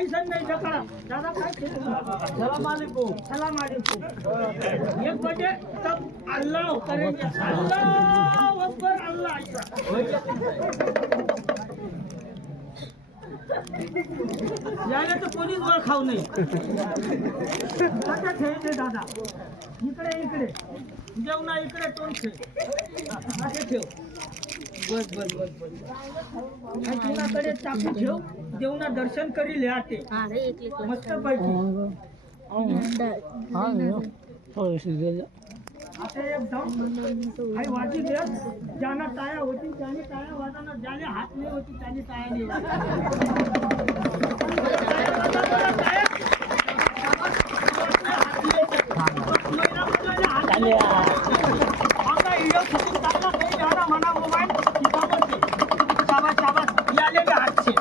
Tension नाही सकाळ दादा काय सलाम अलैकुम सलाम अलैकुम एक बजे तब अल्लाह करेंगे अल्लाह अकबर अल्लाह यायला तर कोणीच वर खाऊ नाही आता ठेवते दादा इकडे इकडे जेवणा इकडे तोंड ठेव असे ठेव बस बस बस बस तुझ्याकडे चाकू ठेव देवना दर्शन करी लिहाते मस्त पैकी आता एकदम काही वाजी देत ज्यांना टाळ्या होती त्याने टाळ्या वाजवणार ज्याने हात नाही होती त्याने टाळ्या नाही म्हणा मोबाईल शाबास शाबास याले हातचे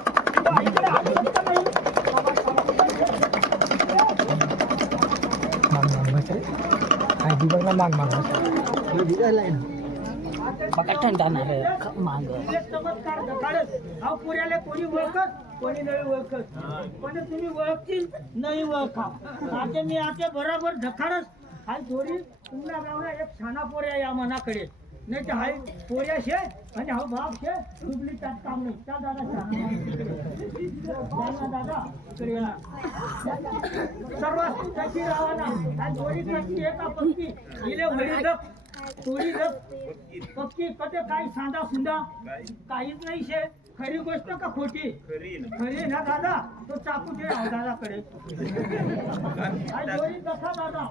पुऱ्याला कोणी ओळखत कोणी नाही ओळखत पण तुम्ही ओळखतील नाही ओळखा आता मी आता बरोबर धखाडच हाय थोडी तुमच्या गावला एक छाना पोऱ्या या मनाकडे नाही तर हाय पोऱ्या शे आणि हा बाप शे डुबली त्यात काम नाही त्या दादा दादा सर्वात त्याची रावाना हा जोडी नक्की एका पक्की इले वडी जप थोडी जप पक्की कते काही सांदा सुंदा काहीच नाही शे खरी गोष्ट का खोटी खरी ना दादा तो चाकू ठेव दादाकडे हा जोडी कसा दादा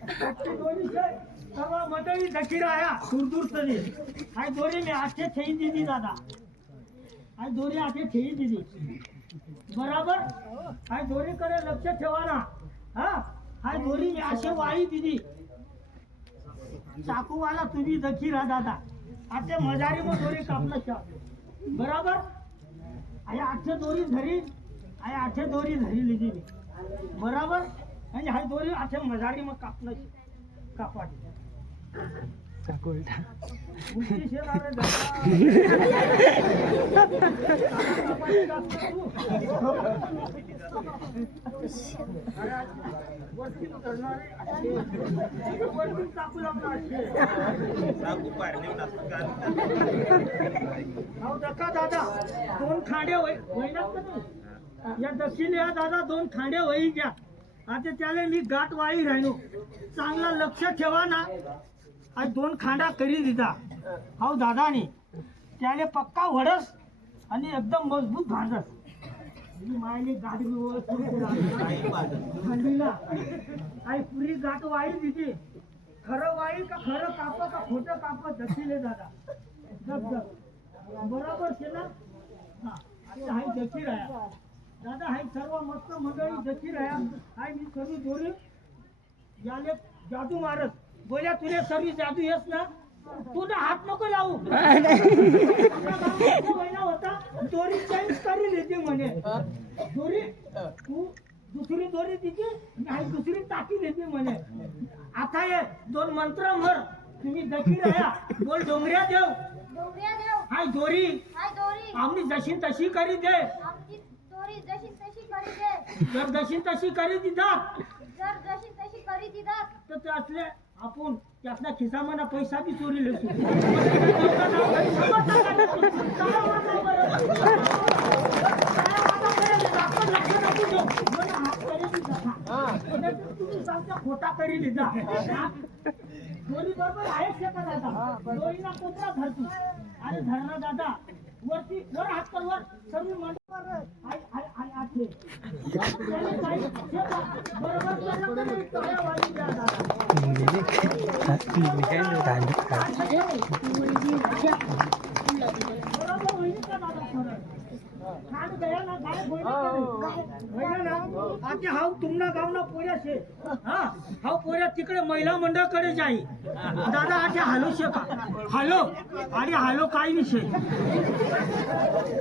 दोरी सर्व मंडळी दखीर आया दूर दूर तरी हाय दोरी मी आठे ठेई दिली दादा हाय दोरी आठे ठेई दिली बराबर हाय दोरीकडे लक्ष ठेवा ना हा हाय दोरी मी असे वाळी दिली चाकूवाला तुम्ही दखीर हा दादा आठे मजारी मग दोरी कापलं बराबर हाय आठे दोरी धरी हाय आठे दोरी धरी लिहिली मी बराबर म्हणजे हाय दोरी आठे मजारी मग कापलं कापाट चाकुलटा दादा दोन खांडे या दक्षिण या दादा दोन खांडे वही घ्या आता त्याला मी गाठ वाळी राहिलो चांगला लक्ष ठेवा ना आज दोन खांडा करी दिला हाव दादानी त्याले पक्का वडस आणि एकदम मजबूत भांडस मायने गाडी थंडीला आई पुरी गाठ वाळी दिली खरं वाळी का खरं काप का खोटं काप दक्षिले दादा जप जप बरोबर केलं हा आता हाय दक्षिण आहे दादा हाय सर्व मस्त मंडळी दक्षिण आहे हाय मी सर्व दोरी याले जादू मारत बोल्या तुले सर्व जादू येस ना तुझा हात नको लावू महिना होता दोरी चेंज करी लेते म्हणे दोरी तू दुसरी दोरी तिची नाही दुसरी टाकी देते म्हणे आता ये दोन मंत्र म्हर तुम्ही दक्षिण आहे बोल डोंगऱ्या देव हाय दोरी आम्ही जशी तशी करी दे जर जशी तशी करी दिदात तर त्यातले आपण त्यातला खिसा म्हणा पैसा बी चोरी लेतो खोटा करी लिजा दोरी बरोबर आहेच का दादा दोरीला कोपरा धरतो अरे धरणा दादा वरती वर हात कर वर सर्व मंडळ हाव तुमना गावना पोऱ्या शे हा हाव पोऱ्या तिकडे महिला मंडळकडे जाई दादा आठे हालो शे का हालो अरे हालो काय विषय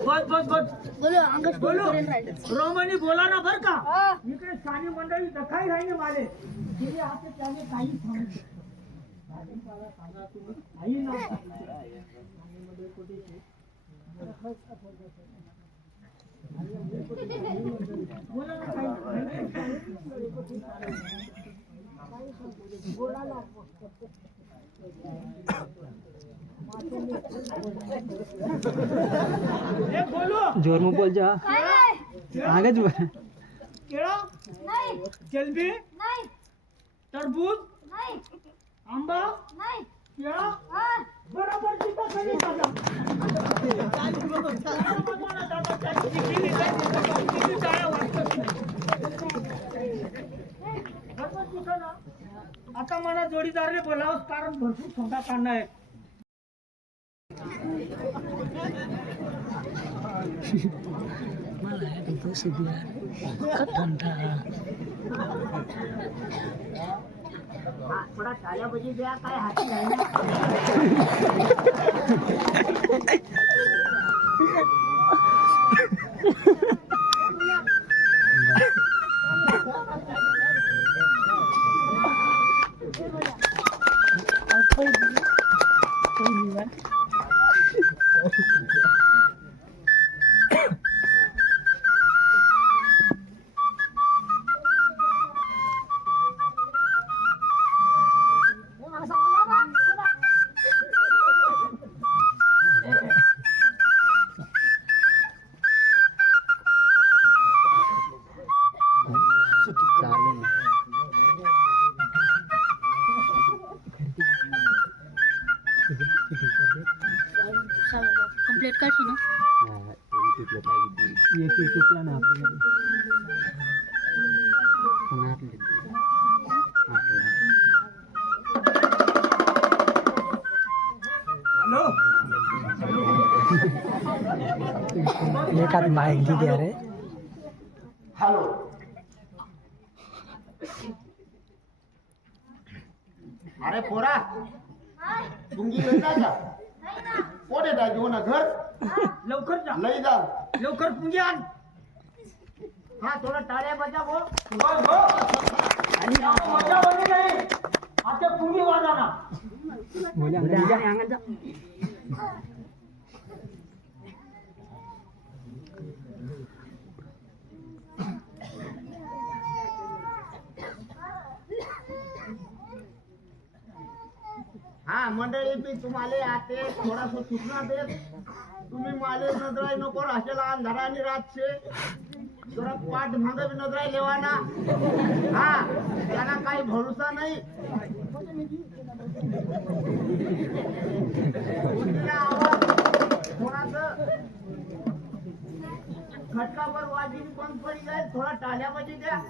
बस बस बस बोलो रोमनी बोला ना बर का इकडे सानी मंडळी दखाई राहिली माले तिने आते त्याने काही सांगितलं सांगा तुम्ही काही ना मंडळी कुठे ए बोलो जोर में बोल जा आगे जो केळा नाही जलबी नाही टरबूज नाही आंबा नाही केळा हा बरोबर चिता सगळी दादा आता मला जोडीदारने बोलावं कारण भरपूर सोंगा काढणं आहे थोडा टाळ्या बजी द्या काय हाती नाही ना कंप्लीट करतो ना एक टुकला ना हॅलो एक आध माइक दी दे रे हॅलो अरे पोरा तुमची लई जा का कोठे जा घेऊ ना घर लवकर जा लई जा लवकर पुंगी आण हा थोडा टाळ्या बजा गो आणि मजा बनी नाही आता पुंगी वाजा ना बोला आंगन जा हा मंडळी मी तुम्हाला आते थोडासा सूचना देत तुम्ही माले नजराय नको राशेला अंधारा आणि रातचे जरा पाठ मागे बी नजराय लेवाना हा त्यांना काही भरोसा नाही थोडास खटकावर वाजी बंद पडी जाईल थोडा टाळ्या बजी द्या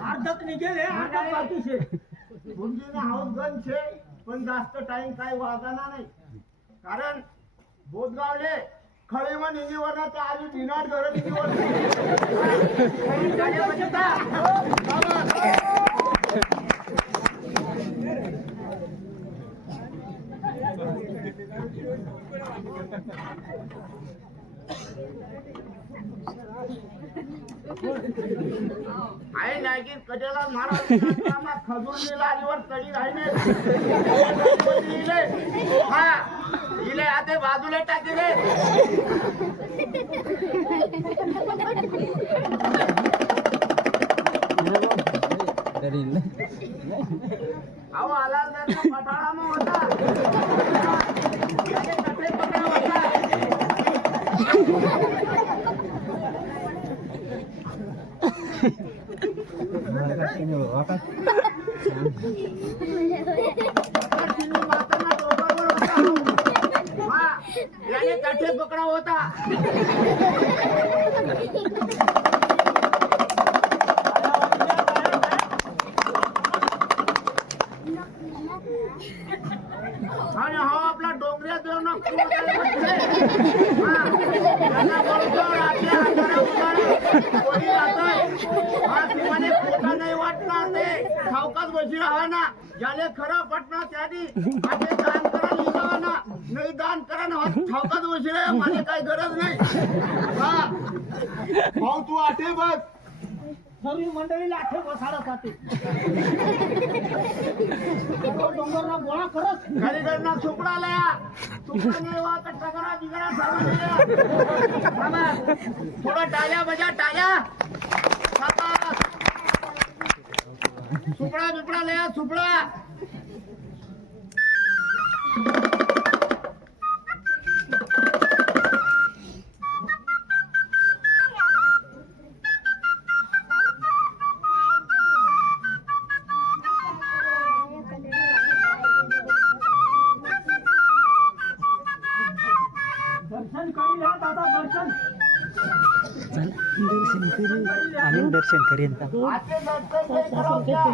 अर्धक निघेल अर्धक बाकी છે ભુંજીના હાઉસ ગન છે પણ જાસ્ત ટાઈમ કાઈ વાગાના નહીં કારણ બોધગાવલે ખળીમાં નીનીવરના તે આજે દિનાટ ઘરે નીનીવર ચાલે બચતા आई नागिन कडेला महाराज खजूर लालीवर कडी राहिले हा इले आते बाजूला टाकले अहो आला पठाळामा होता कटे पकडा होता होता. आणि हा आपला डोंगऱ्या देऊन नाही वाटणार ते सावकाश बशी राहा ना. ज्याले खरं पटणार त्याने आधी दान करा लिहावा ना. नाही दान करा ना सावकाश बशी राहा. मला काही गरज नाही. हा भाऊ तू आठे बघ. सर्व मंडळीला आठे बसाडासाठी डोंगरला गोळा करत कारीगरना सुपडाला या. सुपडा नाही वा तर टगरा बिगरा सामान थोडं टाळ्या बजा टाळ्या. सुपडा बिपडा लया सुपडा. दर्शन करील हा दादा दर्शन चल दर्शन करू आणि दर्शन करेन. आते दर्शन